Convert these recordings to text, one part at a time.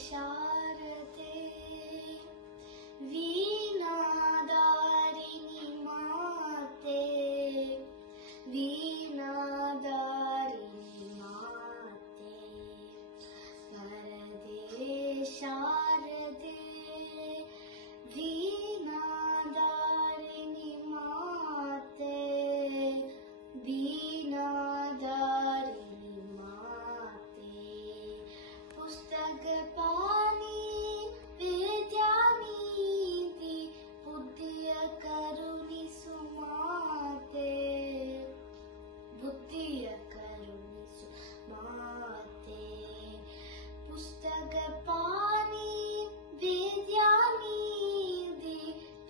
ಶಾರದೆ ವೀಣಾಧಾರಿಣಿ ಮಾತೆ ವೀಣಾಧಾರಿಣಿ ಮಾತೆ ವರದೆ ಶಾರದೆ ವೀಣಾಧಾರಿಣಿ ಮಾತೆ ವೀಣಾಧಾರಿಣಿ ಮಾತೆ पुस्तक पानी विद्यानीति बुद्धिय करुणिसु माते बुद्धिय करुणिसु माते पुस्तक पानी विद्यानीति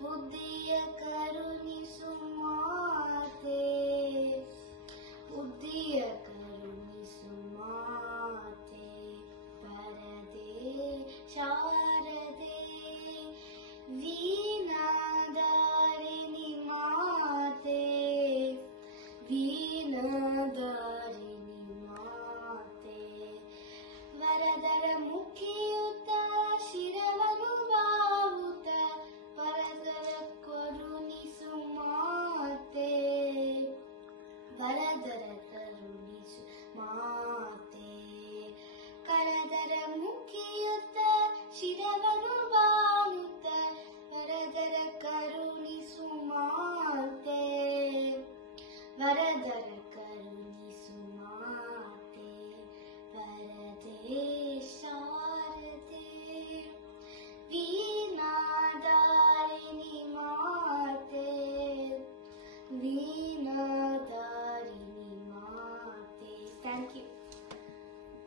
बुद्धिय करुणिसु माते बुद्धिय करुणिसु माते ಶಾರದೆ ವೀಣಾಧಾರಿಣಿ ಮಾತೆ ವೀಣಾಧಾರಿಣಿ ಮಾತೆ ವರದರ ಮುಖಿಯುತ ಶಿರವನ್ನು ಬಾವುತ ಪರದರ ಕರುಣಿಸು ಮಾತೆ ವರದರ ಕರುಣಿಸು ಮಾತೆ ಕರದರ ಮುಖಿಯುತ ಶಿರವನ್ನು ಬಾವುತ ವರದರ ಕರುಣಿಸು ಮಾತೆ ವರದರ ಕರುಣಿಸು ಮಾತೆ ವರದೆ ಶಾರದೆ ವೀಣಾಧಾರಿಣಿ ಮಾತೆ ವೀಣಾಧಾರಿಣಿ ಮಾತೆ. Thank you.